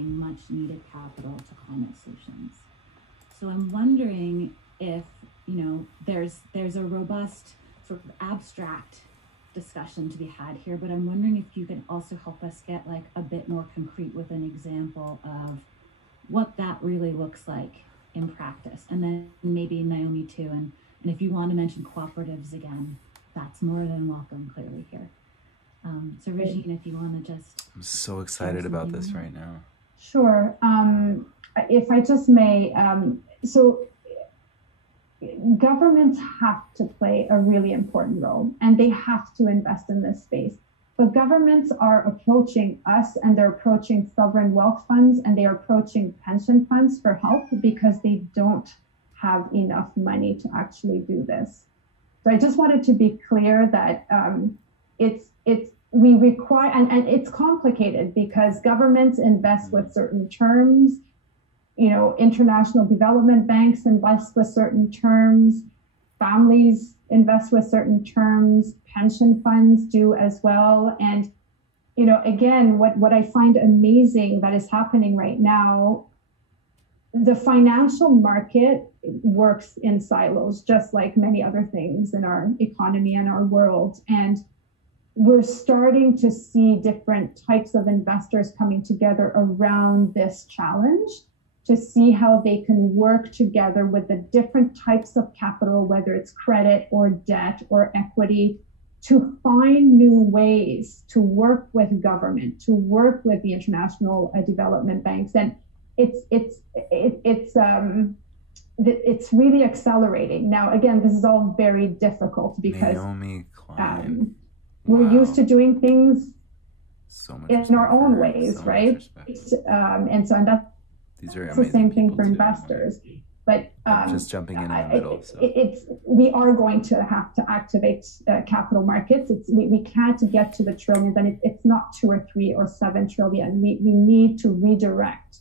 attracting much needed capital to climate solutions. So I'm wondering if, there's a robust sort of abstract discussion to be had here, but I'm wondering if you can also help us get like a bit more concrete with an example of what that really looks like in practice. And then maybe Naomi too, and if you want to mention cooperatives again, that's more than welcome clearly here. So Regine, if you want to just... I'm so excited about this right now. Sure. If I just may, so governments have to play a really important role, and they have to invest in this space. But governments are approaching us, and they're approaching sovereign wealth funds, and they are approaching pension funds for help because they don't have enough money to actually do this. So I just wanted to be clear that we require, and it's complicated because governments invest with certain terms, international development banks invest with certain terms, families invest with certain terms, pension funds do as well. And, again, what I find amazing that is happening right now, the financial market works in silos, just like many other things in our economy and our world. And we're starting to see different types of investors coming together around this challenge to see how they can work together with the different types of capital, whether it's credit or debt or equity, to find new ways to work with government, to work with the international development banks. And it's really accelerating. Now, again, this is all very difficult because Naomi Klein. We're used to doing things so much in our own ways, right? And that's the same thing for investors. But just jumping in the middle. So. We are going to have to activate capital markets. We can't get to the trillions, and it's not 2 or 3 or 7 trillion. We need to redirect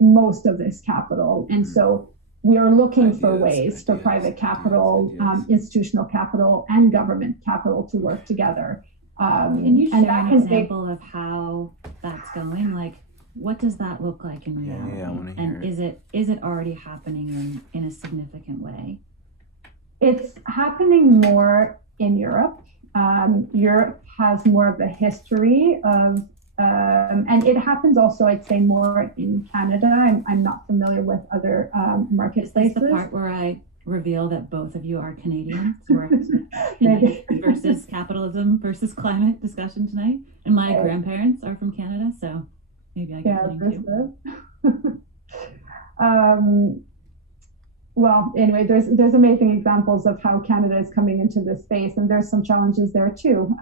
most of this capital, and so we are looking for ways for private capital, institutional capital, and government capital to work together. Can you share an example of how that's going? Like, what does that look like in reality? Yeah, I want to hear it. Is it already happening in a significant way? It's happening more in Europe. Europe has more of a history of, and it happens also, I'd say, more in Canada. I'm not familiar with other marketplaces. Is this the part where I reveal that both of you are Canadians? We're versus capitalism versus climate discussion tonight. And my grandparents are from Canada, so maybe I can continue too. Well, anyway, there's amazing examples of how Canada is coming into this space, and there's some challenges there too.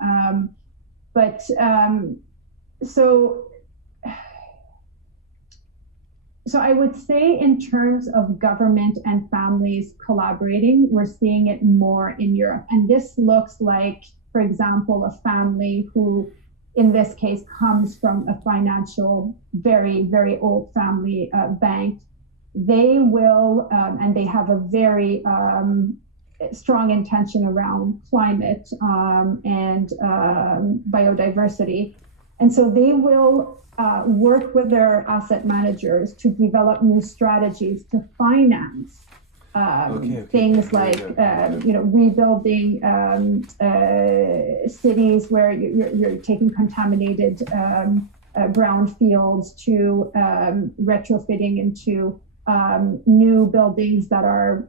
So I would say in terms of government and families collaborating, we're seeing it more in Europe. And this looks like, for example, a family who, in this case, comes from a financial, very, very old family bank. They will, and they have a very strong intention around climate and biodiversity. And so they will work with their asset managers to develop new strategies to finance things like rebuilding cities where you're taking contaminated brownfields to retrofitting into new buildings that are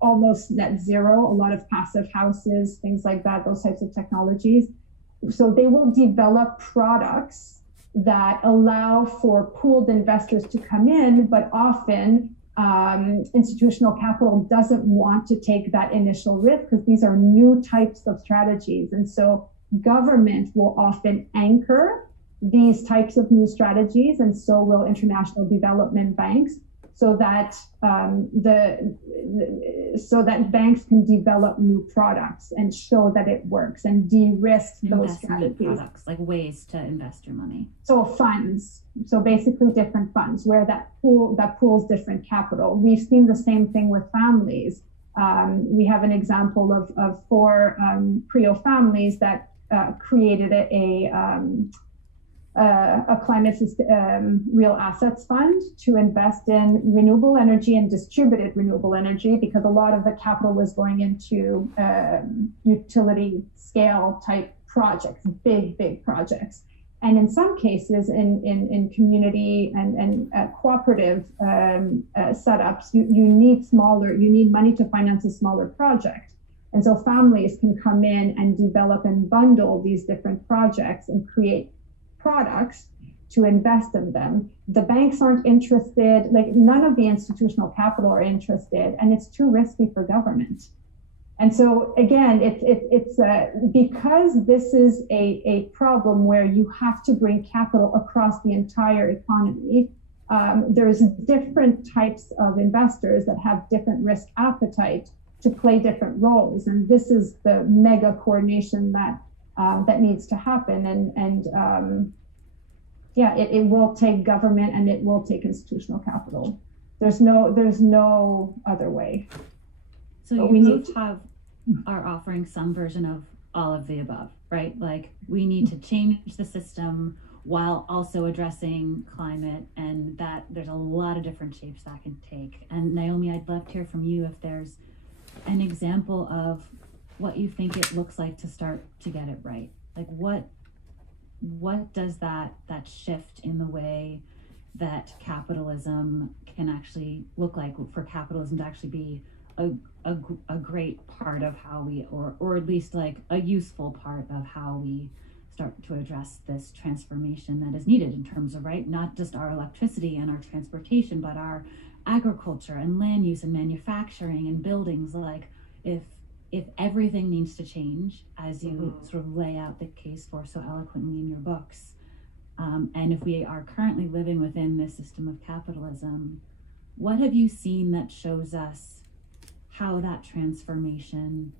almost net zero, a lot of passive houses, things like that, those types of technologies. So they will develop products that allow for pooled investors to come in, but often institutional capital doesn't want to take that initial risk because these are new types of strategies. And so government will often anchor these types of new strategies, and so will international development banks, so that so that banks can develop new products and show that it works and de-risk those strategies. Products, like ways to invest your money. So funds, so basically different funds where that pools different capital. We've seen the same thing with families. We have an example of 4 CREO families that created a climate real assets fund to invest in renewable energy and distributed renewable energy, because a lot of the capital was going into utility scale type projects, big projects. And in some cases, in community and cooperative setups, you need money to finance a smaller project. And so families can come in and develop and bundle these different projects and create products to invest in them. The banks aren't interested, like none of the institutional capital are interested, and it's too risky for government. And so again, it's because this is a problem where you have to bring capital across the entire economy. There's different types of investors that have different risk appetite to play different roles, and this is the mega coordination that needs to happen. And it will take government and it will take institutional capital. There's no other way. So you both are offering some version of all of the above, right? Like we need to change the system while also addressing climate, and that there's a lot of different shapes that can take. And Naomi, I'd love to hear from you if there's an example of what you think it looks like to start to get it right. Like what does that shift in the way that capitalism can actually look like, for capitalism to actually be a great part of how we, or at least like a useful part of how we start to address this transformation that is needed in terms of, right, not just our electricity and our transportation, but our agriculture and land use and manufacturing and buildings. Like if everything needs to change, as you sort of lay out the case for so eloquently in your books, and if we are currently living within this system of capitalism, what have you seen that shows us how that transformation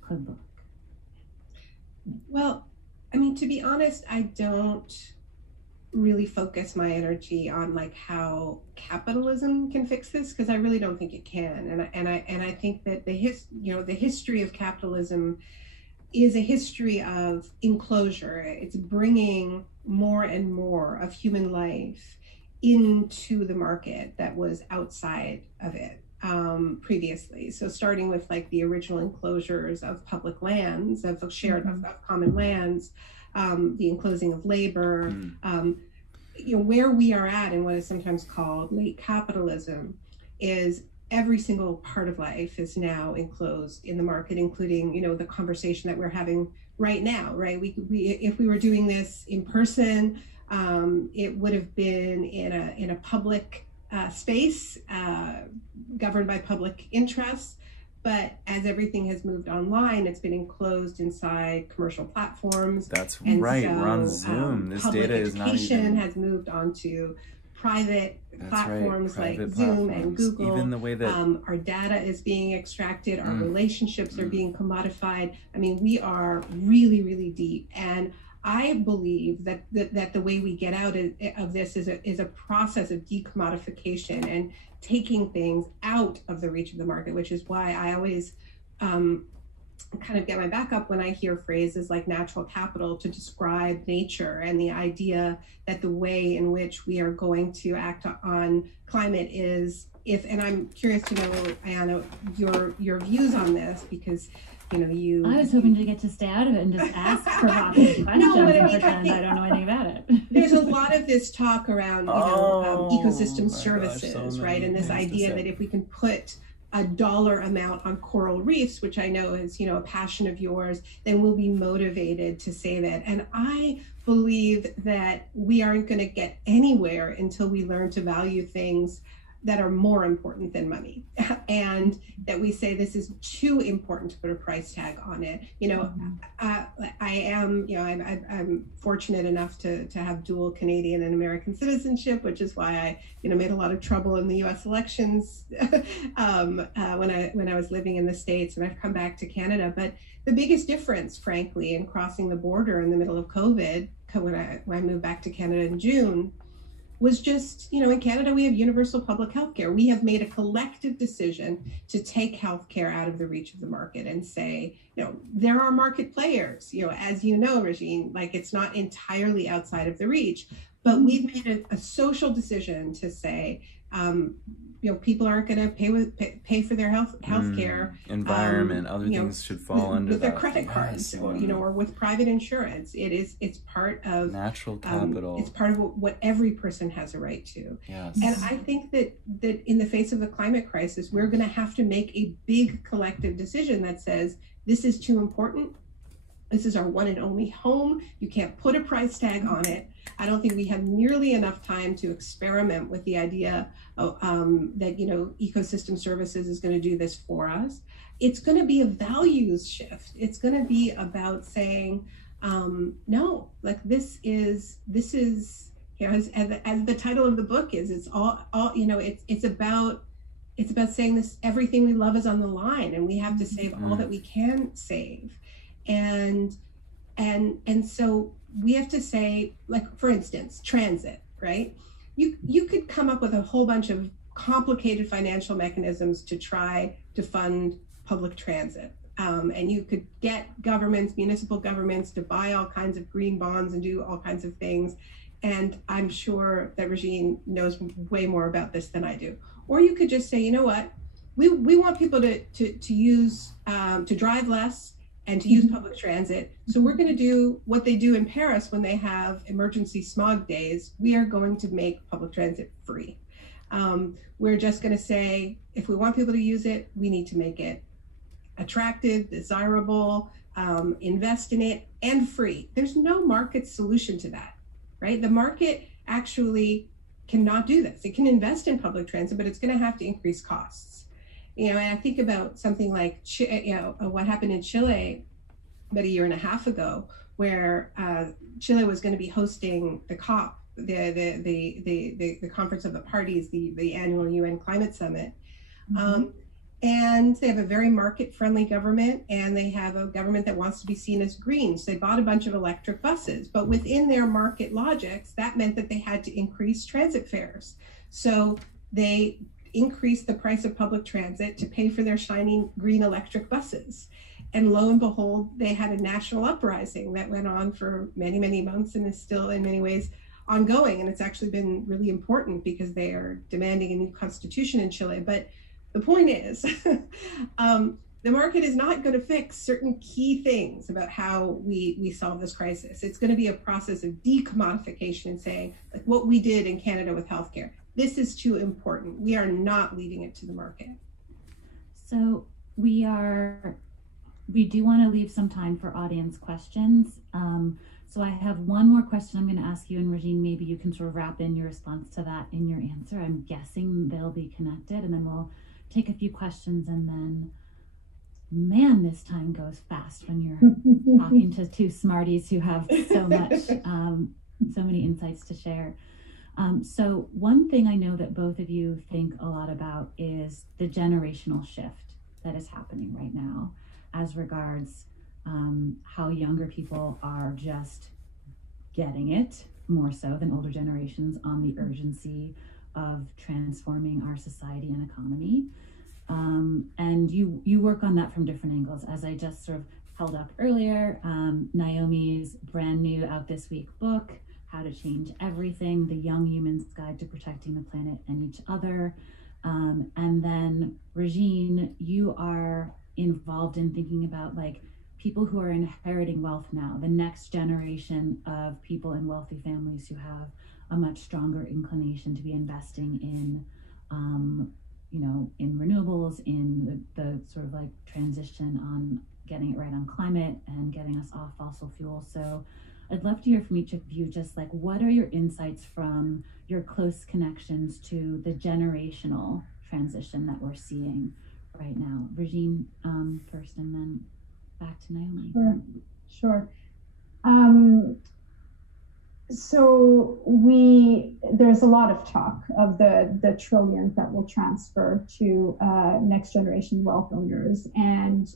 could look? Well, I mean, to be honest, I don't really focus my energy on like how capitalism can fix this, because I really don't think it can. And I think that the history of capitalism is a history of enclosure. It's bringing more and more of human life into the market that was outside of it previously. So starting with like the original enclosures of public lands, of shared, of common lands, the enclosing of labor, where we are at in what is sometimes called late capitalism is every single part of life is now enclosed in the market, including, the conversation that we're having right now, right? We if we were doing this in person, it would have been in a public space governed by public interests. But as everything has moved online, it's been enclosed inside commercial platforms. That's right. So, we're on Zoom. This data is not even. Education has moved onto private platforms like Zoom and Google. Even the way that our data is being extracted, our relationships are being commodified. I mean, we are really, really deep. And I believe that the way we get out of this is a process of decommodification and taking things out of the reach of the market, which is why I always kind of get my back up when I hear phrases like natural capital to describe nature, and the idea that the way in which we are going to act on climate is and I'm curious to know, Ayana, your views on this, because I was hoping to get to stay out of it and just ask provocative questions and pretend I don't know anything about it. There's a lot of this talk around, ecosystem services, right? And this idea that if we can put a dollar amount on coral reefs, which I know is, a passion of yours, then we'll be motivated to say that. And I believe that we aren't going to get anywhere until we learn to value things that are more important than money, and that we say this is too important to put a price tag on it. I'm fortunate enough to have dual Canadian and American citizenship, which is why I made a lot of trouble in the U.S. elections when I was living in the States, and I've come back to Canada. But the biggest difference, frankly, in crossing the border in the middle of COVID, when I moved back to Canada in June, was just, in Canada, we have universal public health care. We have made a collective decision to take healthcare out of the reach of the market and say, there are market players, as you know, Regine, like it's not entirely outside of the reach, but we've made a social decision to say, people aren't going to pay for their health care. Environment, other things should fall under with their that. credit cards, or with private insurance. It's part of natural capital. It's part of what every person has a right to. Yes. And I think that in the face of the climate crisis, we're going to have to make a big collective decision that says this is too important. This is our one and only home. You can't put a price tag on it. I don't think we have nearly enough time to experiment with the idea of, that, ecosystem services is going to do this for us. It's going to be a values shift. It's going to be about saying, no, like this is, as the title of the book is, it's all it's about saying this, everything we love is on the line, and we have to save all that we can save. And so we have to say, like, for instance, transit, right? You could come up with a whole bunch of complicated financial mechanisms to try to fund public transit. And you could get municipal governments to buy all kinds of green bonds and do all kinds of things. And I'm sure that Regine knows way more about this than I do. Or you could just say, you know what, we want people to use, to drive less and to use public transit. So we're going to do what they do in Paris when they have emergency smog days. We are going to make public transit free. We're just going to say, if we want people to use it, we need to make it attractive, desirable, invest in it, and free. There's no market solution to that, right? The market actually cannot do this. It can invest in public transit, but it's going to have to increase costs. And I think about something like, what happened in Chile about a year and a half ago, where Chile was going to be hosting the COP, the Conference of the Parties, the annual UN Climate Summit. And they have a very market-friendly government, and they have a government that wants to be seen as green. So they bought a bunch of electric buses, but within their market logics, that meant that they had to increase transit fares. So they increased the price of public transit to pay for their shiny green electric buses. And lo and behold, they had a national uprising that went on for many, many months and is still in many ways ongoing. And it's actually been really important because they are demanding a new constitution in Chile. But the point is, the market is not going to fix certain key things about how we solve this crisis. It's going to be a process of decommodification and saying, like what we did in Canada with healthcare. This is too important. We are not leaving it to the market. So we do want to leave some time for audience questions. So I have one more question I'm going to ask you, and Regine, maybe you can sort of wrap in your response to that in your answer. I'm guessing they'll be connected, and then we'll take a few questions, and then, man, this time goes fast when you're talking to two smarties who have so much, so many insights to share. So one thing I know that both of you think a lot about is the generational shift that is happening right now as regards how younger people are just getting it more so than older generations on the urgency of transforming our society and economy. And you work on that from different angles. As I just sort of held up earlier, Naomi's brand new out this week book, How to Change Everything, The Young Human's Guide to Protecting the Planet and Each Other. And then Regine, you are involved in thinking about like people who are inheriting wealth now, the next generation of people in wealthy families who have a much stronger inclination to be investing in, in renewables, in the sort of like transition on getting it right on climate and getting us off fossil fuels. So I'd love to hear from each of you, just like, what are your insights from your close connections to the generational transition that we're seeing right now? Regine first, and then back to Naomi. Sure. So there's a lot of talk of the trillions that will transfer to next generation wealth owners, and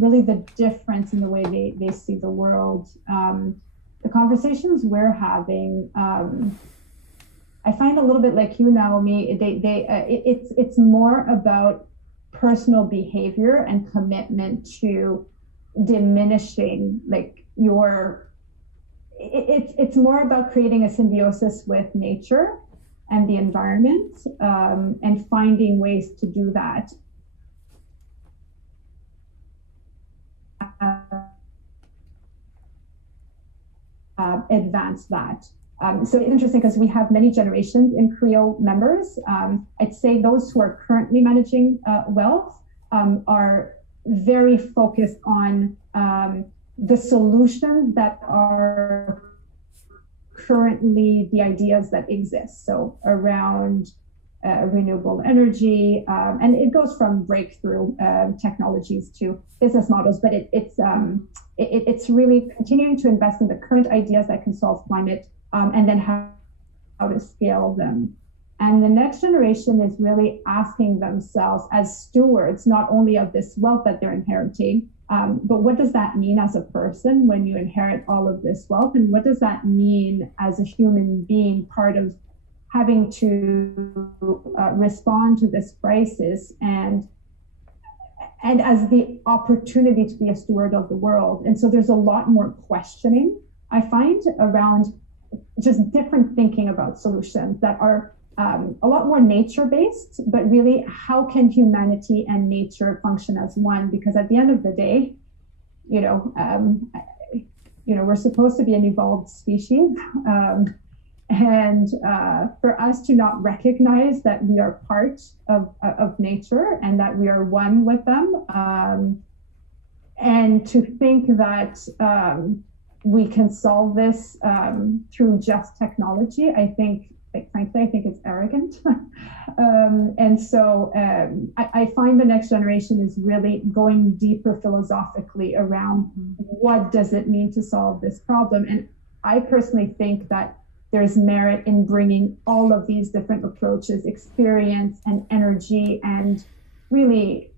really the difference in the way they see the world. The conversations we're having, I find a little bit like you, Naomi, it's more about personal behavior and commitment to diminishing like it's more about creating a symbiosis with nature and the environment, and finding ways to do that. Advance that. So it's interesting because we have many generations in CREO members. I'd say those who are currently managing wealth are very focused on the solutions that are currently the ideas that exist. So around renewable energy, and it goes from breakthrough technologies to business models, but it's really continuing to invest in the current ideas that can solve climate, and then how to scale them. And the next generation is really asking themselves as stewards, not only of this wealth that they're inheriting, but what does that mean as a person when you inherit all of this wealth? And what does that mean as a human being, part of having to respond to this crisis and as the opportunity to be a steward of the world? And so there's a lot more questioning, I find, around just different thinking about solutions that are a lot more nature-based, but really how can humanity and nature function as one? Because at the end of the day, we're supposed to be an evolved species, and for us to not recognize that we are part of nature and that we are one with them, and to think that we can solve this through just technology, I think, frankly, I think it's arrogant. And so I find the next generation is really going deeper philosophically around what does it mean to solve this problem. And I personally think that there's merit in bringing all of these different approaches, experience and energy, and really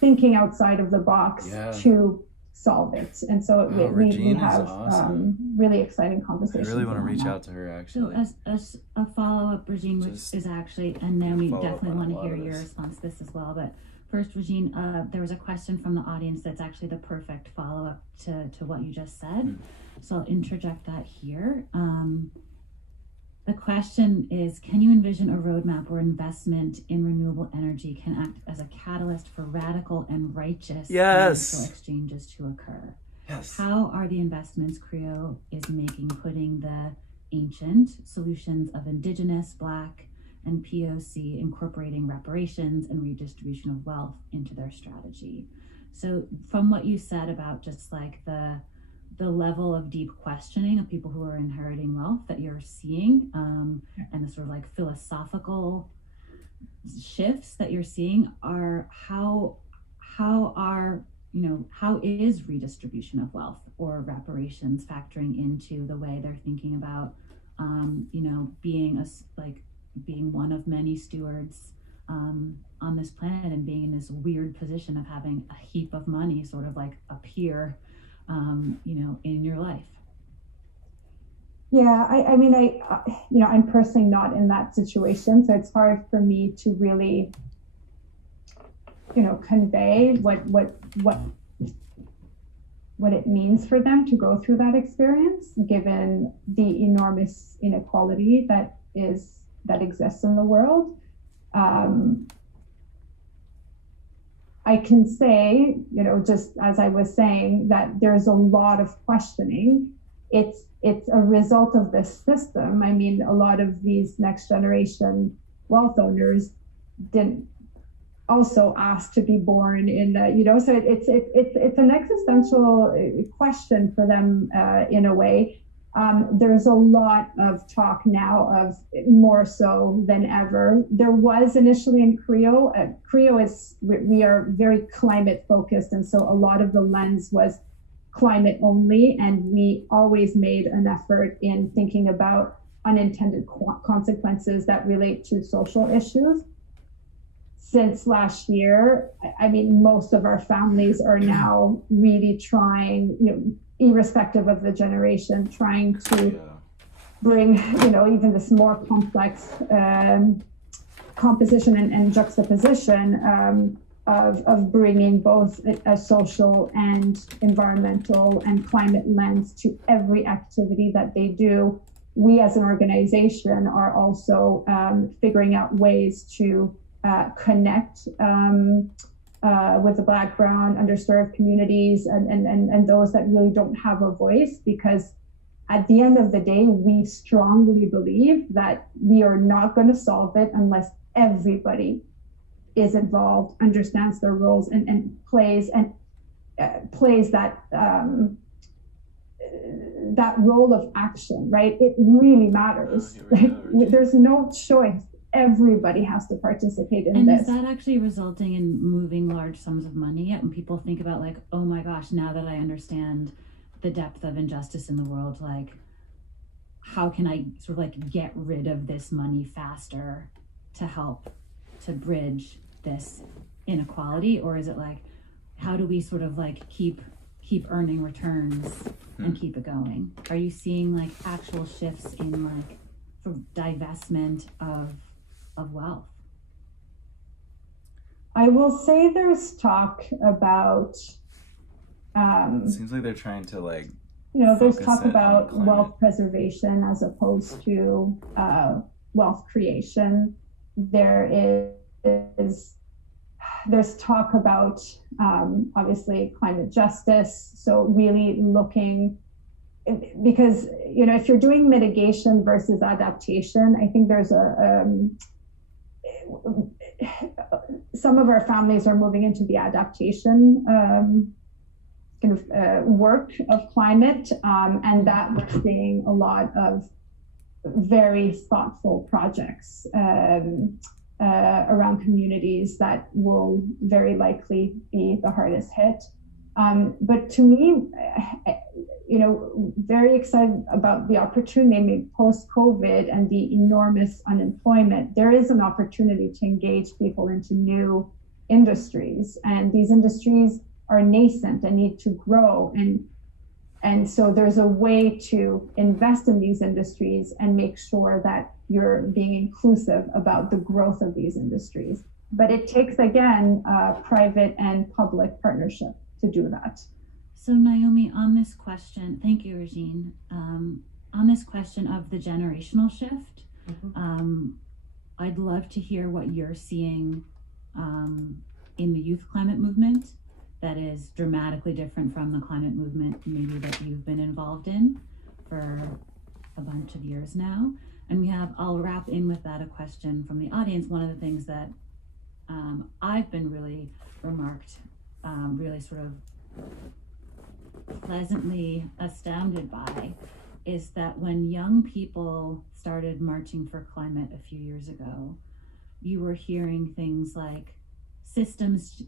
thinking outside of the box to solve it. And so we have awesome. Really exciting conversations. I really want to reach out to her, actually. So as a follow-up, Regine, which is actually, and Naomi, definitely want to hear your response to this as well. But first, Regine, there was a question from the audience that's actually the perfect follow-up to what you just said. So I'll interject that here. The question is, can you envision a roadmap where investment in renewable energy can act as a catalyst for radical and righteous financial exchanges to occur? Yes. How are the investments CREO is making putting the ancient solutions of Indigenous, Black, and POC incorporating reparations and redistribution of wealth into their strategy? So from what you said about just like the level of deep questioning of people who are inheriting wealth that you're seeing, and the sort of like philosophical shifts that you're seeing, are how is redistribution of wealth or reparations factoring into the way they're thinking about being one of many stewards on this planet, and being in this weird position of having a heap of money sort of like appear in your life? Yeah, I'm personally not in that situation, so it's hard for me to really, convey what it means for them to go through that experience, given the enormous inequality that exists in the world. I can say, just as I was saying, that there's a lot of questioning. It's a result of this system. I mean, a lot of these next generation wealth owners didn't also ask to be born in, so it's an existential question for them in a way. There's a lot of talk now of more so than ever. There was initially in CREO. We are very climate focused, and so a lot of the lens was climate only, and we always made an effort in thinking about unintended consequences that relate to social issues. Since last year, I mean, most of our families are now really trying, irrespective of the generation, trying to bring, even this more complex composition and juxtaposition of bringing both a social and environmental and climate lens to every activity that they do. We as an organization are also figuring out ways to connect with the Black, Brown, underserved communities and those that really don't have a voice, because at the end of the day, we strongly believe that we are not going to solve it unless everybody is involved, understands their roles, and plays that that role of action, right? It really matters. There's no choice. Everybody has to participate in this. And is that actually resulting in moving large sums of money yet? When people think about like, oh my gosh, now that I understand the depth of injustice in the world, like, how can I sort of like get rid of this money faster to help to bridge this inequality? Or is it like, how do we sort of like keep earning returns and keep it going? Are you seeing like actual shifts in like sort of divestment of wealth? I will say there's talk about it seems like they're trying to like there's talk about wealth preservation as opposed to wealth creation. There's talk about obviously climate justice, so really looking, because if you're doing mitigation versus adaptation, I think there's some of our families are moving into the adaptation work of climate, and that we're seeing a lot of very thoughtful projects around communities that will very likely be the hardest hit. But to me, very excited about the opportunity. I mean, post-COVID and the enormous unemployment, there is an opportunity to engage people into new industries, and these industries are nascent and need to grow. And so there's a way to invest in these industries and make sure that you're being inclusive about the growth of these industries. But it takes, again, private and public partnership to do that. So Naomi, on this question, thank you, Regine. On this question of the generational shift, I'd love to hear what you're seeing in the youth climate movement that is dramatically different from the climate movement maybe that you've been involved in for a bunch of years now. And I'll wrap in with that a question from the audience. One of the things that I've been really really sort of pleasantly astounded by is that when young people started marching for climate a few years ago, you were hearing things like systems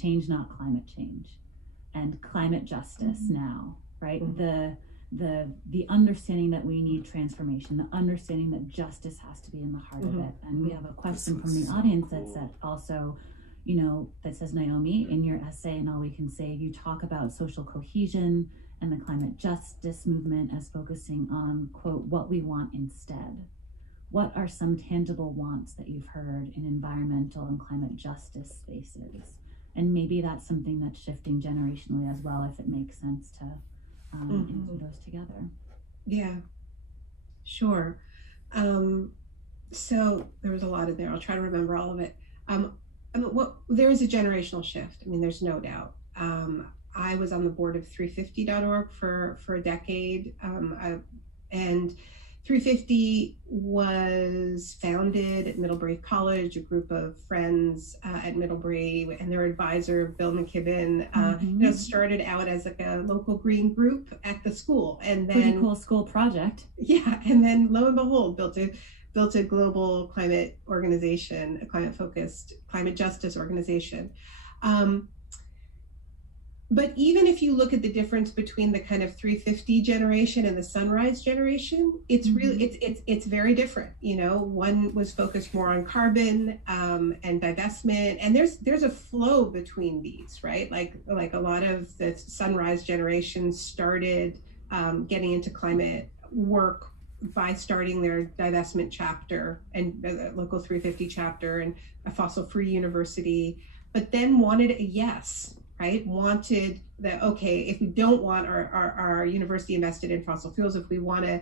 change, not climate change, and climate justice now, right? The understanding that we need transformation, the understanding that justice has to be in the heart of it. And we have a question from the audience that said also, that says, Naomi, in your essay, and All We Can Say, you talk about social cohesion and the climate justice movement as focusing on, quote, what we want instead. What are some tangible wants that you've heard in environmental and climate justice spaces? And maybe that's something that's shifting generationally as well, if it makes sense to answer those together. Yeah, sure. So there was a lot in there. I'll try to remember all of it. There is a generational shift. I mean, there's no doubt. I was on the board of 350.org for a decade, and 350 was founded at Middlebury College, a group of friends at Middlebury, and their advisor, Bill McKibben, started out as like a local green group at the school, and then pretty cool school project. Yeah, and then lo and behold, built a global climate organization, a climate-focused climate justice organization. But even if you look at the difference between the kind of 350 generation and the Sunrise generation, it's really it's very different. One was focused more on carbon and divestment, and there's a flow between these, right? Like a lot of the Sunrise generation started getting into climate work by starting their divestment chapter and local 350 chapter and a fossil-free university, but then wanted a yes, right? Wanted that, okay, if we don't want our university invested in fossil fuels, if we want to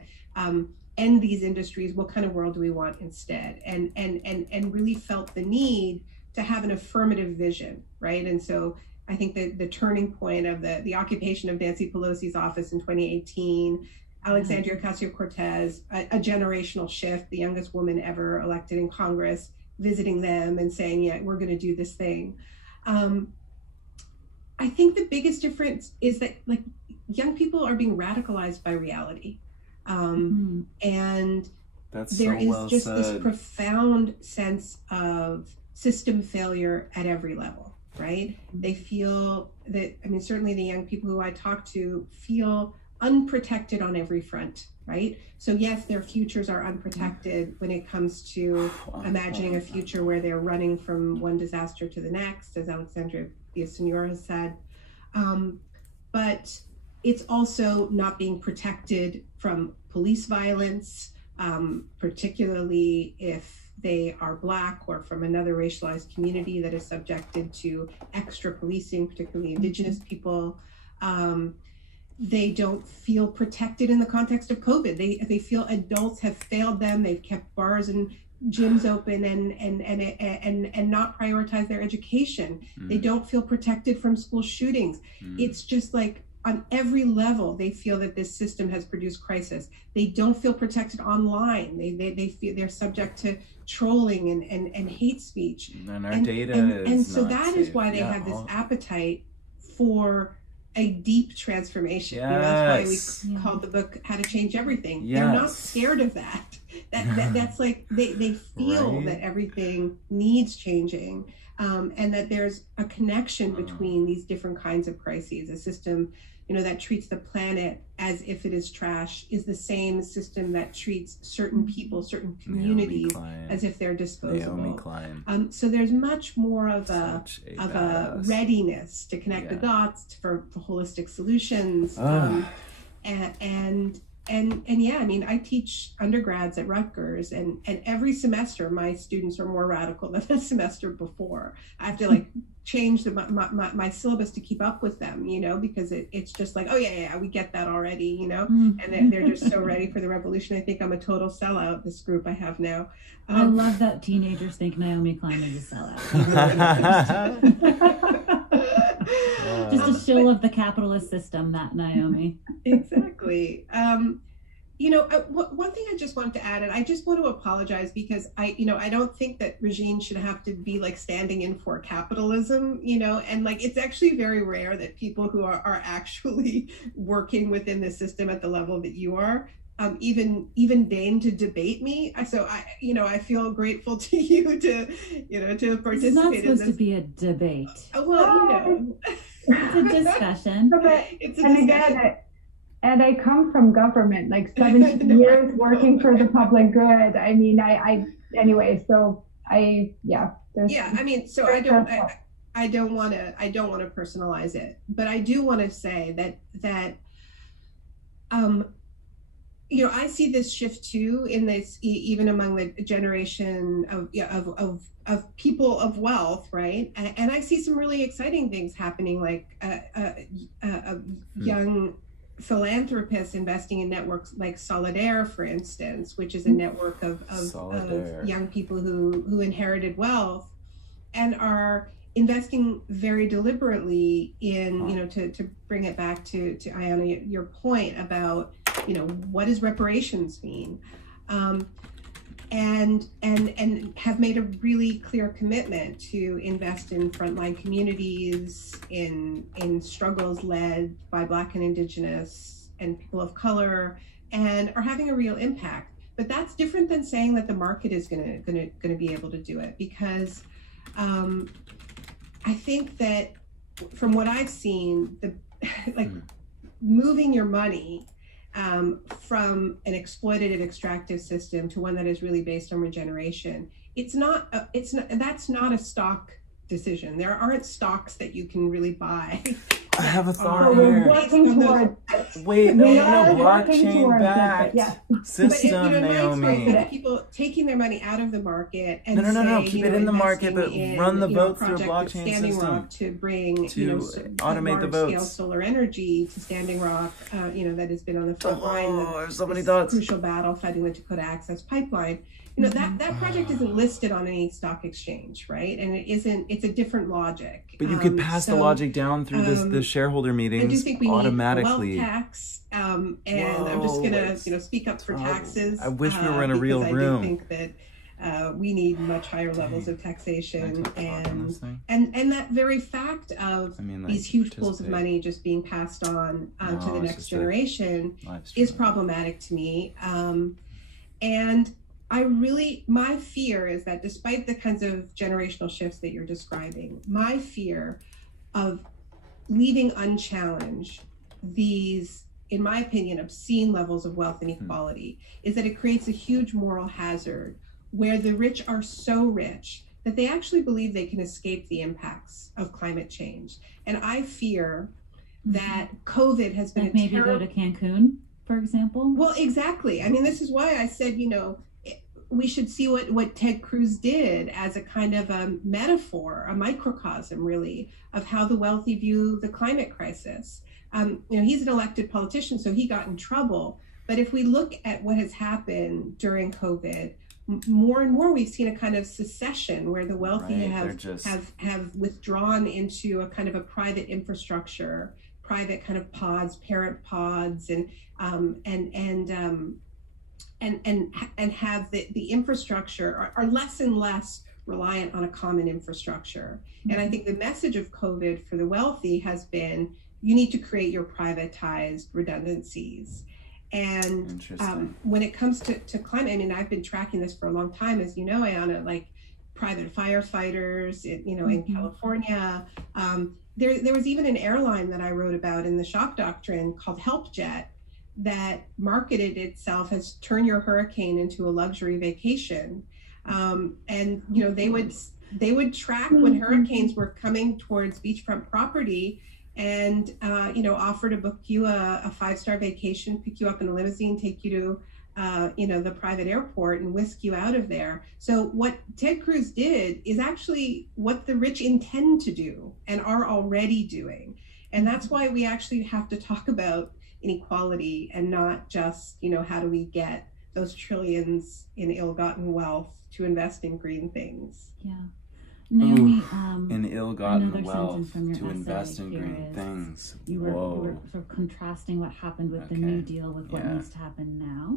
end these industries, what kind of world do we want instead? And really felt the need to have an affirmative vision, right? And so I think that the turning point of the occupation of Nancy Pelosi's office in 2018, Alexandria Ocasio-Cortez, a generational shift, the youngest woman ever elected in Congress, visiting them and saying, yeah, we're going to do this thing. I think the biggest difference is that like young people are being radicalized by reality. And That's there so is well just said. this profound sense of system failure at every level, right? They feel that, I mean, certainly the young people who I talk to feel unprotected on every front, right? So yes, their futures are unprotected when it comes to imagining a future where they're running from one disaster to the next, as Alexandria Villaseñor has said. But it's also not being protected from police violence, particularly if they are Black or from another racialized community that is subjected to extra policing, particularly Indigenous people. They don't feel protected in the context of COVID. They feel adults have failed them. They've kept bars and gyms open and not prioritize their education. They don't feel protected from school shootings. It's just like on every level, they feel that this system has produced crisis. They don't feel protected online. They feel they're subject to trolling and hate speech. And our data is and so not that safe. is why they have this appetite for a deep transformation. Yes. You know, that's why we called the book How to Change Everything. Yes. They're not scared of that. That's like they feel Right. that everything needs changing, and that there's a connection between these different kinds of crises. A system, you know, that treats the planet as if it is trash is the same system that treats certain people, certain communities as if they're disposable. Naomi Klein. So there's much more of a badass. readiness to connect the dots for holistic solutions. And yeah, I mean, I teach undergrads at Rutgers, and every semester my students are more radical than the semester before. I have to like change my syllabus to keep up with them, you know, because it's just like, oh yeah, we get that already, you know, and they're just so ready for the revolution. I think I'm a total sellout, this group I have now. I love that teenagers think Naomi Klein is a sellout. Just a shill of the capitalist system, that Naomi. Exactly. You know, one thing I just wanted to add, and I just want to apologize because I don't think that Regine should have to be like standing in for capitalism, you know, and like it's actually very rare that people who are actually working within the system at the level that you are even deign to debate me. So I feel grateful to you to participate. It's not supposed in this. to be a debate. Well, you know, it's a discussion. It's a discussion. Again, and I come from government, like 17 years working for the public good. I mean, anyway, so I mean, so I don't want to personalize it, but I do want to say that you know, I see this shift too in this, even among the generation of people of wealth, right? And I see some really exciting things happening, like young philanthropists investing in networks like Solidaire, for instance, which is a network of young people who inherited wealth and are investing very deliberately in, you know, to bring it back to Iona, your point about, you know, what does reparations mean? And have made a really clear commitment to invest in frontline communities, in struggles led by Black and Indigenous and people of color, and are having a real impact. But that's different than saying that the market is gonna be able to do it, because I think that from what I've seen, moving your money from an exploitative extractive system to one that is really based on regeneration, that's not a stock decision. There aren't stocks that you can really buy. I have a thought we're here. working towards Wait, We no, are working blockchain towards it, backed but yes. system, in my Naomi. experience, people taking their money out of the market and No. Keep it in the market, but run the votes through a blockchain Standing system Rock to bring to automate the large-scale votes. solar energy to Standing Rock. That has been on the front line. I have so many this thoughts. Crucial battle fighting the Dakota Access Pipeline. That project isn't listed on any stock exchange, right? And it isn't. It's a different logic. But you could pass the logic down through the shareholder meetings I do think we automatically. need wealth tax, and I'm just gonna speak up for taxes. I wish we were in a real because room. I do think that we need much higher levels of taxation, and that very fact of these huge pools of money just being passed on to the next generation is problematic to me. And my fear is that despite the kinds of generational shifts that you're describing, my fear of leaving unchallenged these, in my opinion, obscene levels of wealth inequality is that it creates a huge moral hazard where the rich are so rich that they actually believe they can escape the impacts of climate change. And I fear that COVID has been maybe go to Cancun, for example. Well, exactly. I mean, this is why I said, we should see what Ted Cruz did as a kind of a metaphor, a microcosm, really, of how the wealthy view the climate crisis. He's an elected politician, so he got in trouble. But if we look at what has happened during COVID, more and more we've seen a kind of secession where the wealthy have withdrawn into a kind of a private infrastructure, private kind of pods, parent pods, and have the infrastructure are less and less reliant on a common infrastructure. And I think the message of COVID for the wealthy has been, you need to create your privatized redundancies. And when it comes to climate, I mean, I've been tracking this for a long time, as you know, Ayana, like private firefighters, in California. There was even an airline that I wrote about in the Shock Doctrine called HelpJet, that marketed itself as turn your hurricane into a luxury vacation. And they would track when hurricanes were coming towards beachfront property and offer to book you a 5-star vacation, pick you up in a limousine, take you to the private airport and whisk you out of there. So what Ted Cruz did is actually what the rich intend to do and are already doing. And that's why we actually have to talk about inequality and not just, how do we get those trillions in ill-gotten wealth to invest in green things. Yeah. Naomi, in ill-gotten wealth to invest in green things. You were sort of contrasting what happened with the New Deal with what needs to happen now.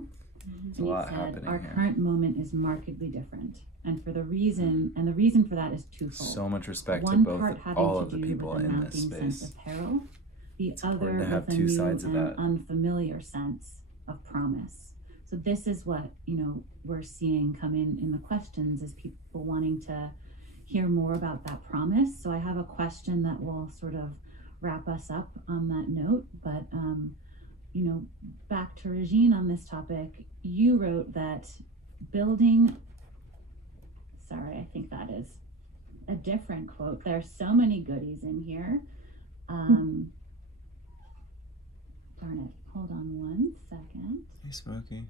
There's a lot happening our here. current moment is markedly different. And the reason for that is twofold. So much respect One to part having all to of the do people with a in this mounting space. sense of peril. The other to have with a two new sides of and that. unfamiliar sense of promise. So this is what we're seeing come in the questions, is people wanting to hear more about that promise. So I have a question that will sort of wrap us up on that note. But back to Regine on this topic, you wrote that I think that is a different quote. There's so many goodies in here. Darn it. Hold on one second. Hey, Smokey.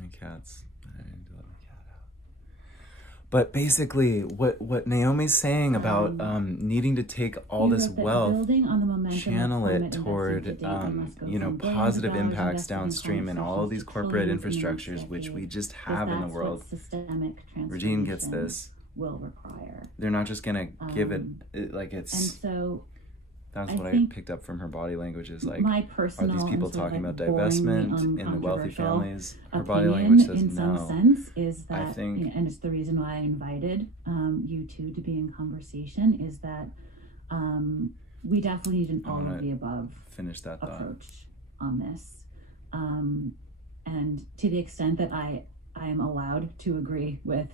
My cat's. I need to let my cat out. But basically, what Naomi's saying about needing to take all this wealth, channel it toward positive impacts downstream and all of these corporate infrastructures, which we just have in the world. Regine gets this. Will require. They're not just gonna give it like it's. And so that's what I picked up from her body language, is like, my personal, are these people talking about divestment in the wealthy families? Her body opinion, language says in no. some sense, is that, I think, and it's the reason why I invited you two to be in conversation, is that we definitely need an all of the above approach on this. And to the extent that I am allowed to agree with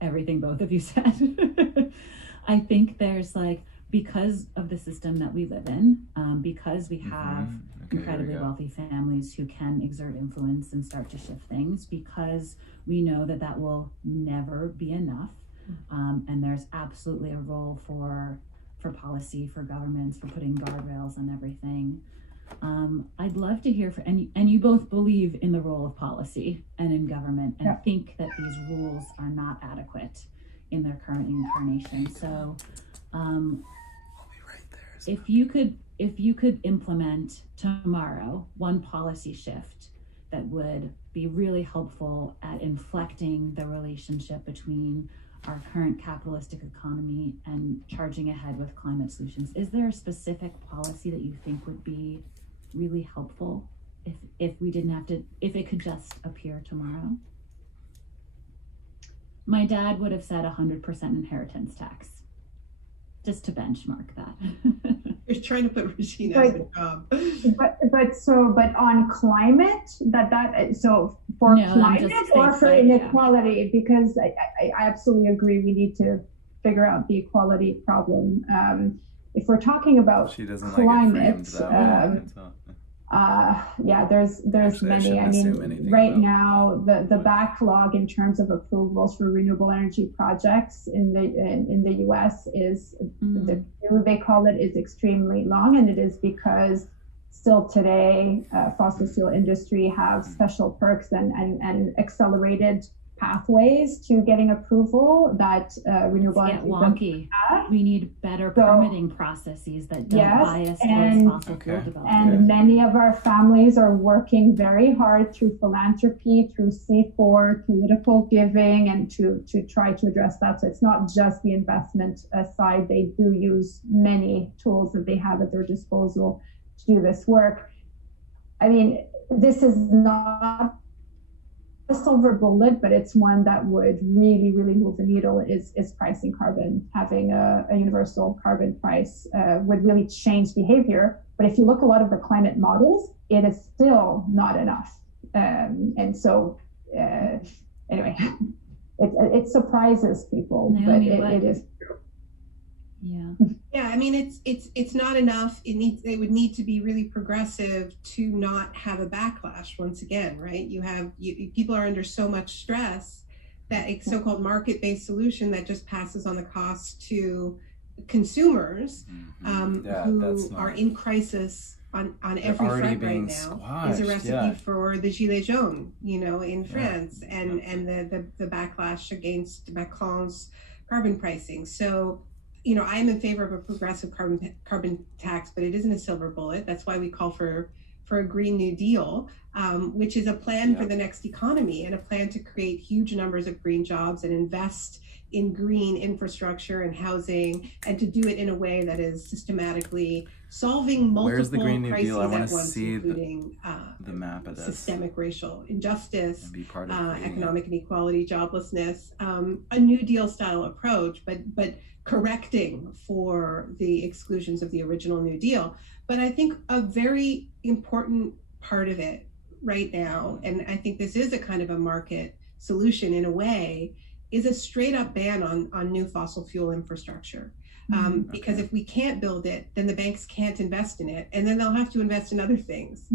everything both of you said, I think there's because of the system that we live in, because we have incredibly wealthy families who can exert influence and start to shift things, because we know that will never be enough, And there's absolutely a role for policy, for governments, for putting guardrails on everything. I'd love to hear and you both believe in the role of policy and in government, and think that these rules are not adequate in their current incarnation. So I'll be right there. if you could implement tomorrow one policy shift that would be really helpful at inflecting the relationship between our current capitalistic economy and charging ahead with climate solutions, is there a specific policy that you think would be really helpful if we didn't have to, if it could just appear tomorrow? My dad would have said 100% inheritance tax, just to benchmark that. You're trying to put Regine out of a job. But on climate, so for climate or for inequality, because I absolutely agree we need to figure out the equality problem. If we're talking about climate, there's many. I mean, right now the backlog in terms of approvals for renewable energy projects in the U.S. is the queue, they call it, is extremely long, and it is because still today fossil fuel industry have special perks and accelerated pathways to getting approval that renewable energy wonky. We need better permitting processes that don't bias towards fossil fuel development. And many of our families are working very hard through philanthropy, through C4, political giving, and to try to address that. So it's not just the investment side. They do use many tools that they have at their disposal to do this work. I mean, this is not a silver bullet, but it's one that would really, really move the needle is pricing carbon. Having a universal carbon price would really change behavior. But if you look at a lot of the climate models, it is still not enough. And so, anyway, it surprises people, Naomi, but it is true. Yeah, I mean, it's not enough. It would need to be really progressive to not have a backlash once again, right? People are under so much stress that a so-called market-based solution that just passes on the cost to consumers who are in crisis on every front right now is a recipe for the Gilets jaunes, in France, and the backlash against Macron's carbon pricing. So, I am in favor of a progressive carbon tax, but it isn't a silver bullet. That's why we call for a Green New Deal, which is a plan for the next economy and a plan to create huge numbers of green jobs and invest in green infrastructure and housing, and to do it in a way that is systematically solving multiple crises at once, including the map of this. Systemic racial injustice, economic inequality, joblessness, a New Deal style approach, but correcting for the exclusions of the original New Deal. But I think a very important part of it right now, and I think this is a kind of a market solution in a way, is a straight up ban on new fossil fuel infrastructure. Because if we can't build it, then the banks can't invest in it, and then they'll have to invest in other things.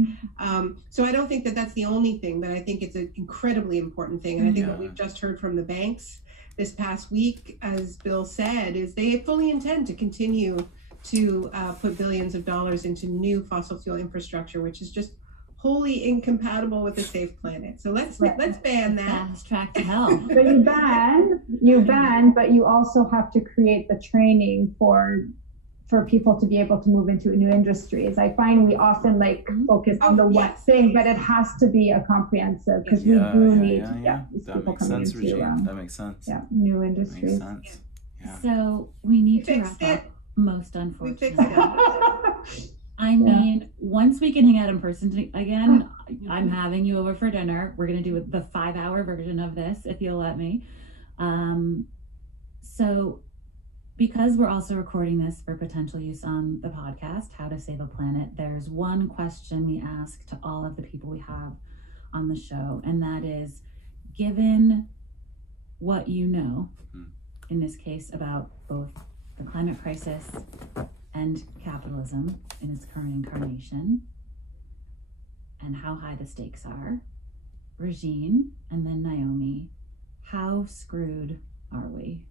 So I don't think that that's the only thing, but I think it's an incredibly important thing. And I think what we've just heard from the banks this past week, as Bill said, is they fully intend to continue to put billions of dollars into new fossil fuel infrastructure, which is just wholly incompatible with a safe planet. So let's ban that. Fast track to hell. But you ban, but you also have to create the training for people to be able to move into new industries. I find we often focus on the what thing, but it has to be a comprehensive, because we do need that makes sense, Regine. That makes sense. Yeah, new industries. Makes sense. Yeah. So we need to wrap up, most unfortunately. I mean, once we can hang out in person again, I'm having you over for dinner. We're going to do the 5-hour version of this, if you'll let me. So because we're also recording this for potential use on the podcast, How to Save a Planet, there's one question we ask to all of the people we have on the show, and that is, given what you know, in this case, about both the climate crisis and capitalism in its current incarnation, and how high the stakes are, Regine and then Naomi, how screwed are we?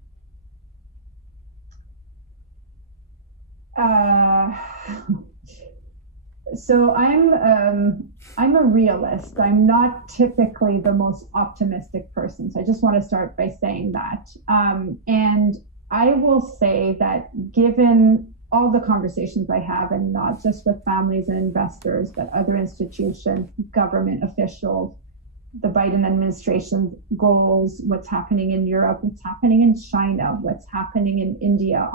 So I'm a realist. I'm not typically the most optimistic person. So I just want to start by saying that. And I will say that given all the conversations I have, and not just with families and investors, but other institutions, government officials, the Biden administration's goals, what's happening in Europe, what's happening in China, what's happening in India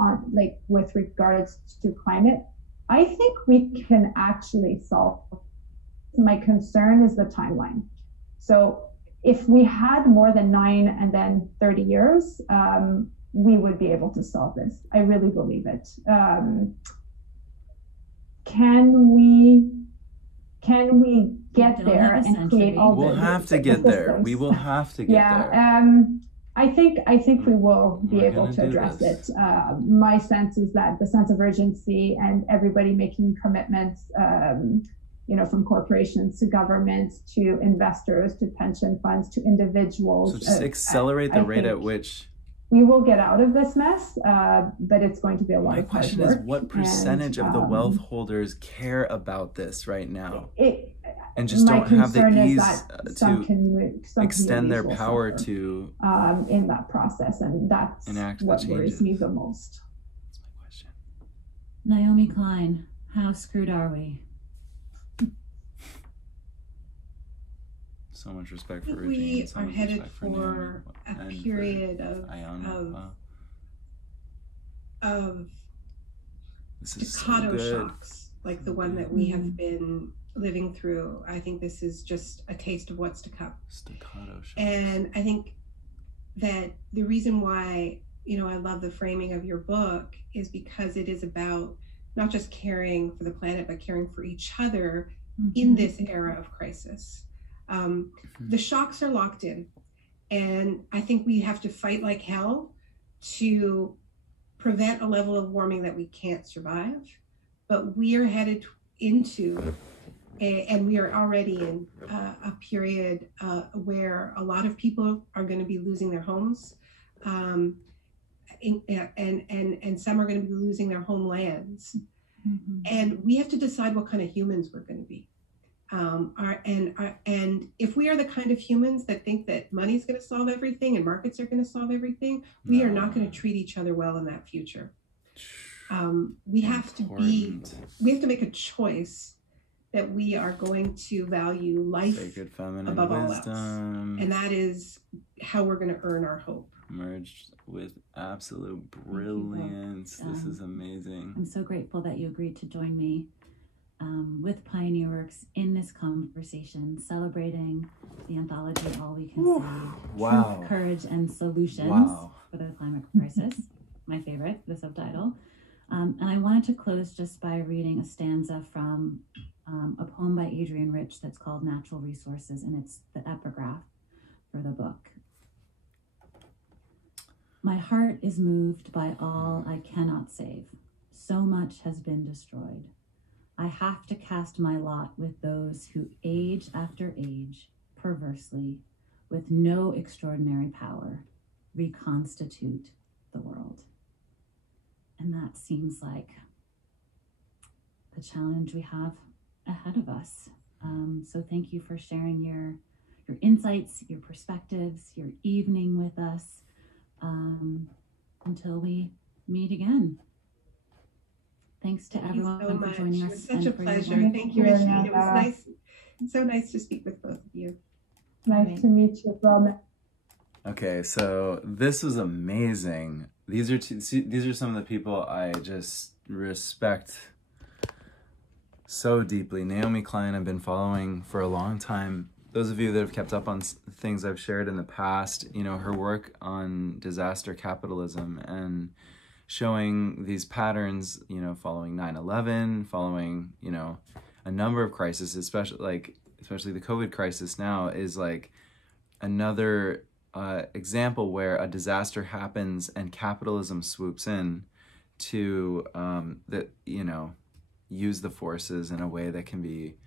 with regards to climate, I think we can actually solve. My concern is the timeline. So if we had more than 9 and then 30 years, we would be able to solve this. I really believe it. Can we get there and create all We'll have to get there. We will have to get there. I think we will be able to address it. My sense is that the sense of urgency and everybody making commitments, from corporations to governments to investors to pension funds to individuals. So just accelerate the rate at which we will get out of this mess, but it's going to be a lot of hard work. My question is, what percentage of the wealth holders care about this right now? And just don't have the ease to extend their power to in that process, and that's what worries me the most. That's my question. Naomi Klein, how screwed are we? So much respect for Regine. We are headed for a period of staccato shocks, like the one that we have been living through. I think this is just a taste of what's to come. Staccato shocks. And I think that the reason why, I love the framing of your book is because it is about not just caring for the planet, but caring for each other in this era of crisis. The shocks are locked in, and I think we have to fight like hell to prevent a level of warming that we can't survive. But we are headed into, and we are already in a period where a lot of people are going to be losing their homes, and some are going to be losing their homelands. And we have to decide what kind of humans we're going to be. And if we are the kind of humans that think that money is going to solve everything and markets are going to solve everything, we are not going to treat each other well in that future. We have to make a choice that we are going to value life above all else. And that is how we're going to earn our hope. Merged with absolute brilliance. This is amazing. I'm so grateful that you agreed to join me with Pioneer Works in this conversation, celebrating the anthology All We Can See, Truth, Courage, and Solutions for the Climate Crisis, my favorite, the subtitle. And I wanted to close just by reading a stanza from a poem by Adrienne Rich that's called Natural Resources, and it's the epigraph for the book. My heart is moved by all I cannot save. So much has been destroyed. I have to cast my lot with those who age after age, perversely, with no extraordinary power, reconstitute the world. And that seems like the challenge we have ahead of us. So thank you for sharing your insights, your perspectives, your evening with us, until we meet again. Thanks to everyone for joining us. It was such a pleasure. Thank you, Regine. It was nice, so nice to speak with both of you. Nice to meet you, Robin. Okay, so this was amazing. These are some of the people I just respect so deeply. Naomi Klein, I've been following for a long time. Those of you that have kept up on things I've shared in the past, her work on disaster capitalism and showing these patterns, following 9/11, following, a number of crises, especially the COVID crisis now, is like another example where a disaster happens and capitalism swoops in to use the forces in a way that can be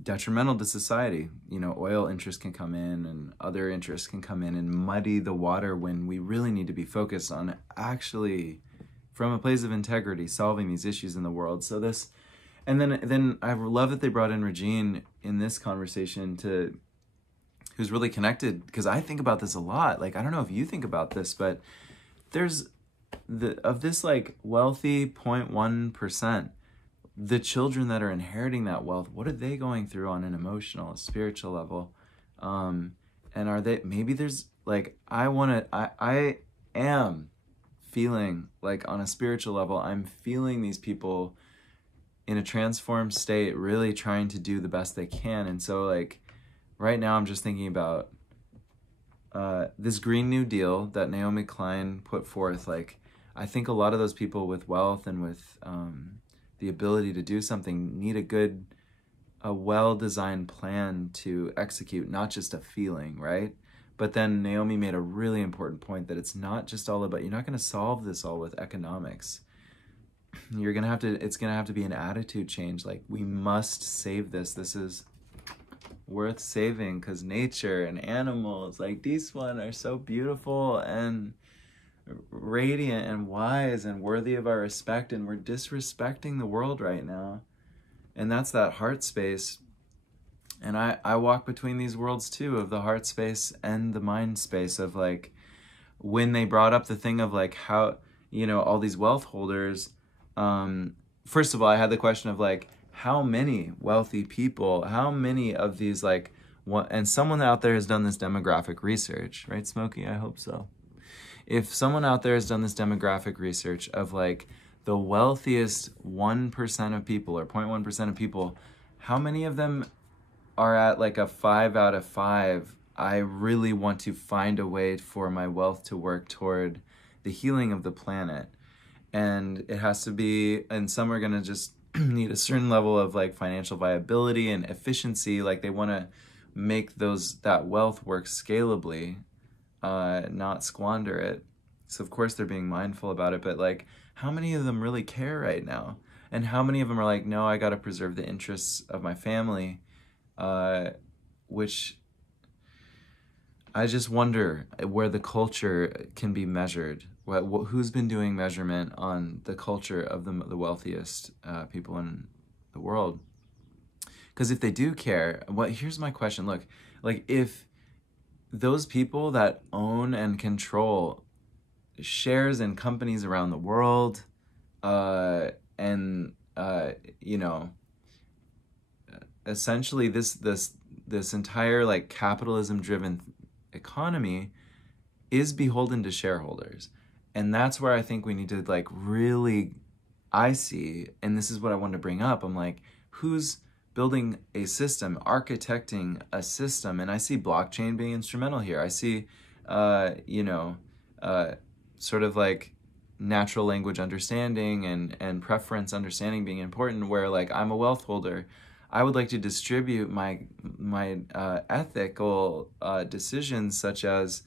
detrimental to society. Oil interests can come in and other interests can come in and muddy the water when we really need to be focused on actually, from a place of integrity, solving these issues in the world. So this And then I love that they brought in Regine in this conversation who's really connected, because I think about this a lot. Like, I don't know if you think about this, but there's of this like wealthy 0.1%, the children that are inheriting that wealth, what are they going through on an emotional, spiritual level? And are they, maybe there's like, I am feeling like on a spiritual level, I'm feeling these people in a transformed state, really trying to do the best they can. And so like right now I'm just thinking about this Green New Deal that Naomi Klein put forth. Like, I think a lot of those people with wealth and with the ability to do something need a well-designed plan to execute, not just a feeling, right? But then Naomi made a really important point that it's not just all about, you're not going to solve this all with economics. You're going to have to, it's going to have to be an attitude change. Like, we must save this. This is worth saving because nature and animals, like these one, are so beautiful and radiant and wise and worthy of our respect, and we're disrespecting the world right now. And that's that heart space. And I walk between these worlds too, of the heart space and the mind space, of like, when they brought up the thing of like how, you know, all these wealth holders, first of all, I had the question of like, how many wealthy people, how many of these like, and someone out there has done this demographic research, right, Smokey? I hope so. If someone out there has done this demographic research of like the wealthiest 1% of people or 0.1% of people, how many of them are at like a 5 out of 5? I really want to find a way for my wealth to work toward the healing of the planet. And it has to be, and some are going to just need a certain level of like financial viability and efficiency. Like, they want to make that wealth work scalably, not squander it. So of course they're being mindful about it, but like, how many of them really care right now? And how many of them are like, no, I got to preserve the interests of my family, which I just wonder where the culture can be measured. Who's been doing measurement on the culture of the wealthiest people in the world? Because if they do care, here's my question. Look, like, if those people that own and control shares in companies around the world, and you know, essentially this entire like capitalism-driven economy is beholden to shareholders. And that's where I think we need to like really, I see, and this is what I wanted to bring up, I'm like, who's building a system, architecting a system? And I see blockchain being instrumental here. I see, you know, sort of like natural language understanding and preference understanding being important, where like, I'm a wealth holder, I would like to distribute my ethical decisions, such as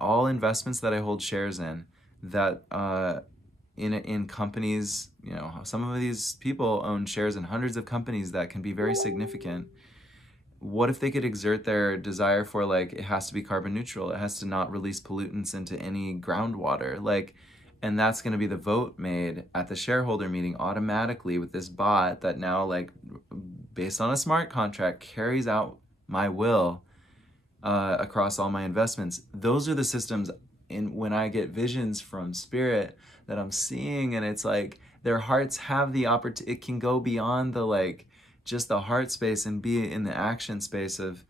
all investments that I hold shares in, that in companies, you know, some of these people own shares in hundreds of companies that can be very significant. What if they could exert their desire for like, it has to be carbon neutral, it has to not release pollutants into any groundwater, like, and that's going to be the vote made at the shareholder meeting automatically with this bot that now, like, based on a smart contract, carries out my will across all my investments. Those are the systems when I get visions from spirit that I'm seeing, and it's like their hearts have the opportunity. It can go beyond the like just the heart space and be in the action space of,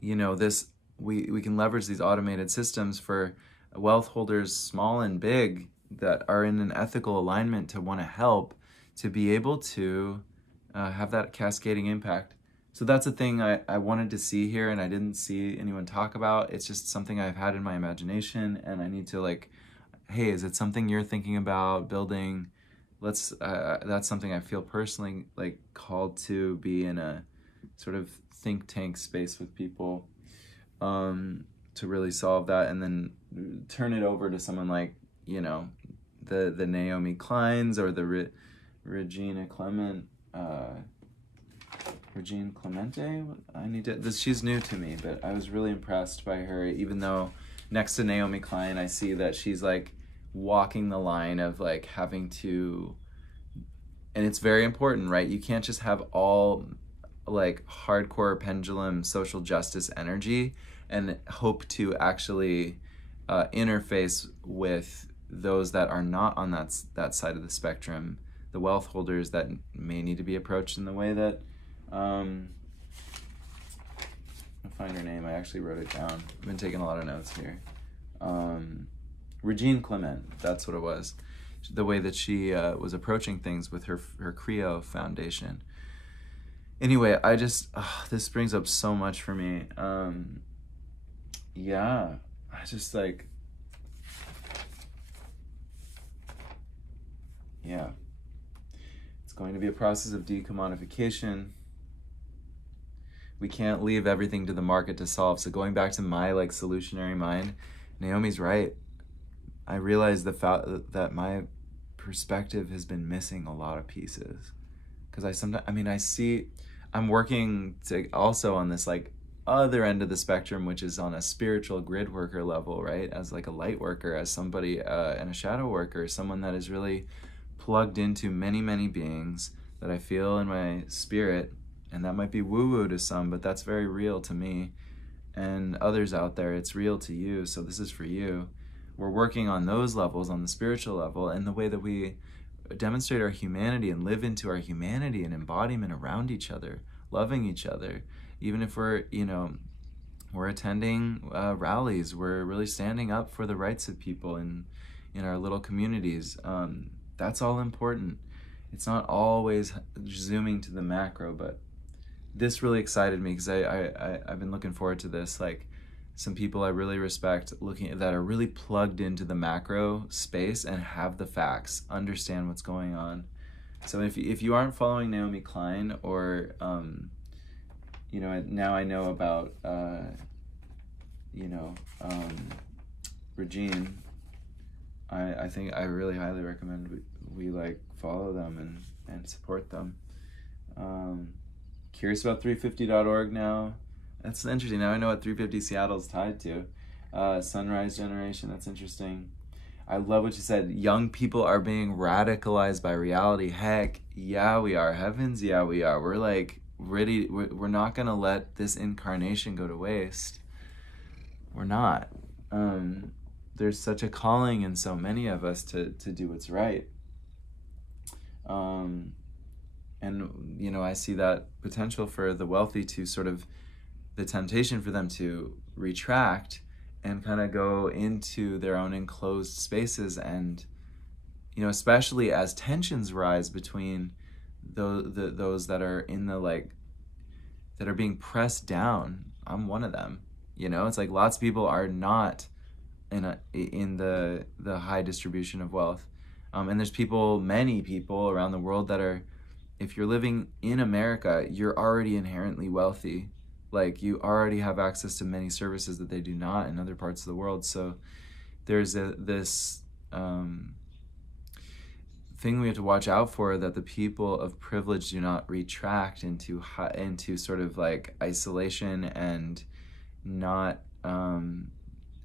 you know, this. We can leverage these automated systems for wealth holders, small and big, that are in an ethical alignment to want to help, to be able to have that cascading impact. So that's a thing I wanted to see here, and I didn't see anyone talk about. It's just something I've had in my imagination, and I need to like, hey, is it something you're thinking about building? That's something I feel personally like called to be in a sort of think tank space with people, to really solve that, and then turn it over to someone like, you know, the Naomi Kleins or the Regine Clement, Regine Clemente. She's new to me, but I was really impressed by her, even though next to Naomi Klein, I see that she's like walking the line of like having to it's very important, right? You can't just have all like hardcore pendulum social justice energy and hope to actually interface with those that are not on that side of the spectrum, the wealth holders that may need to be approached in the way that I'll find her name. I actually wrote it down. I've been taking a lot of notes here. Regine Clement, that's what it was. The way that she was approaching things with her CREO Foundation. Anyway, I just, this brings up so much for me. Yeah, I just like, yeah. It's going to be a process of decommodification. We can't leave everything to the market to solve. So going back to my like solutionary mind, Naomi's right. I realize the fact that my perspective has been missing a lot of pieces. Because I'm working to also on this like other end of the spectrum, which is on a spiritual grid worker level, right? As like a light worker, as somebody and a shadow worker, someone that is really plugged into many, many beings that I feel in my spirit. And that might be woo-woo to some, but that's very real to me. And others out there, it's real to you, so this is for you. We're working on those levels, on the spiritual level, and the way that we demonstrate our humanity and live into our humanity and embodiment around each other, loving each other. Even if we're attending rallies, we're really standing up for the rights of people in our little communities. That's all important. It's not always zooming to the macro, but this really excited me because I've been looking forward to this. Like some people I really respect that are really plugged into the macro space and have the facts, understand what's going on. So if you aren't following Naomi Klein or now I know about Regine, I think I really highly recommend we like follow them and support them. Curious about 350.org now. That's interesting. Now I know what 350 Seattle is tied to. Sunrise Generation, that's interesting. I love what you said. Young people are being radicalized by reality. Heck, yeah, we are. Heavens, yeah, we are. We're like ready. We're not going to let this incarnation go to waste. We're not. There's such a calling in so many of us to do what's right. And, I see that potential for the wealthy to sort of, the temptation for them to retract and kind of go into their own enclosed spaces. And, especially as tensions rise between those that are in the, like, that are being pressed down. I'm one of them, it's like lots of people are not in the high distribution of wealth. And there's many people around the world that are, if you're living in America, you're already inherently wealthy. Like you already have access to many services that they do not in other parts of the world. So there's this thing we have to watch out for, that the people of privilege do not retract into sort of like isolation and not,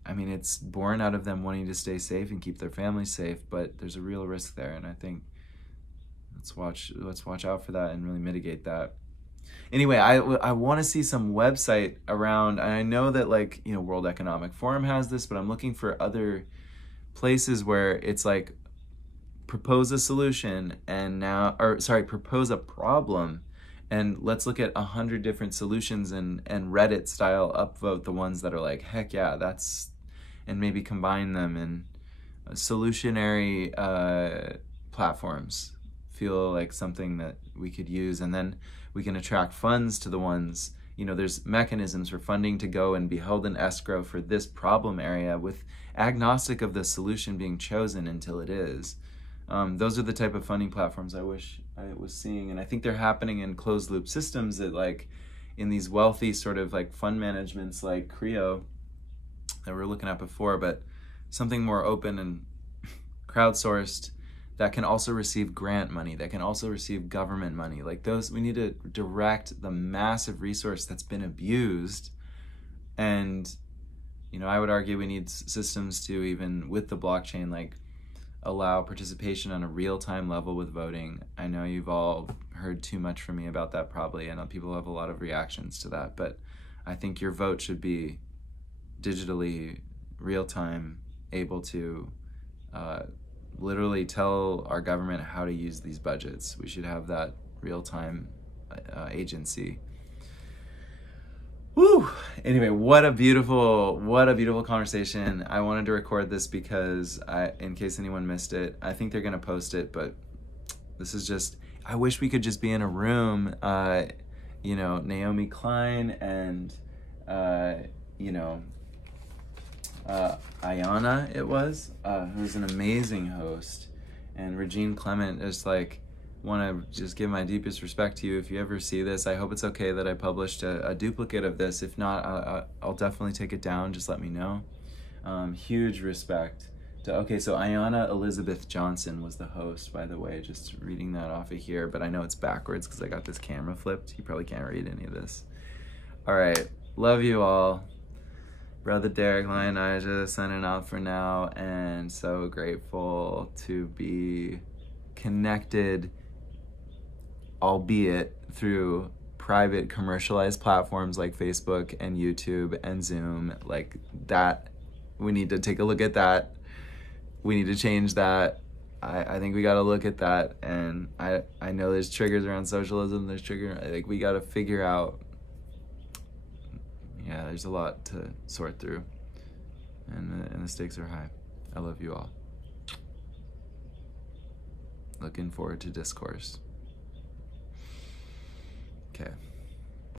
it's born out of them wanting to stay safe and keep their family safe, but there's a real risk there. And I think let's watch out for that and really mitigate that. Anyway, I want to see some website around, and I know that World Economic Forum has this, but I'm looking for other places where it's like propose a solution propose a problem, and let's look at 100 different solutions and Reddit style upvote the ones that are like, heck yeah, and maybe combine them in solutionary platforms. Feel like something that we could use, and then we can attract funds to the ones, there's mechanisms for funding to go and be held in escrow for this problem area, with agnostic of the solution being chosen until it is. Those are the type of funding platforms I wish I was seeing, and I think they're happening in closed loop systems that, like, in these wealthy sort of like fund managements like CREO that we were looking at before, but something more open and crowdsourced that can also receive grant money, that can also receive government money. Like those, we need to direct the massive resource that's been abused. And, I would argue we need systems to, even with the blockchain, like allow participation on a real-time level with voting. I know you've all heard too much from me about that probably, and people have a lot of reactions to that, but I think your vote should be digitally, real-time, able to literally tell our government how to use these budgets. We should have that real-time agency. Woo! Anyway, what a beautiful conversation. I wanted to record this because in case anyone missed it, I think they're gonna post it, but this is just, I wish we could just be in a room, you know, Naomi Klein and, you know, Ayana, it was, who's an amazing host, and Regine Clement, just like, want to just give my deepest respect to you. If you ever see this, I hope it's okay that I published a duplicate of this. If not, I'll definitely take it down. Just let me know. Huge respect to, okay, so Ayana Elizabeth Johnson was the host, by the way, just reading that off of here, but I know it's backwards because I got this camera flipped. You probably can't read any of this. All right, love you all. Brother Derek, Lionija, signing out for now, and so grateful to be connected, albeit through private commercialized platforms like Facebook and YouTube and Zoom. Like that, we need to take a look at that. We need to change that. I think we got to look at that. And I know there's triggers around socialism. There's like we got to figure out, yeah, there's a lot to sort through, and the stakes are high. I love you all. Looking forward to discourse. Okay.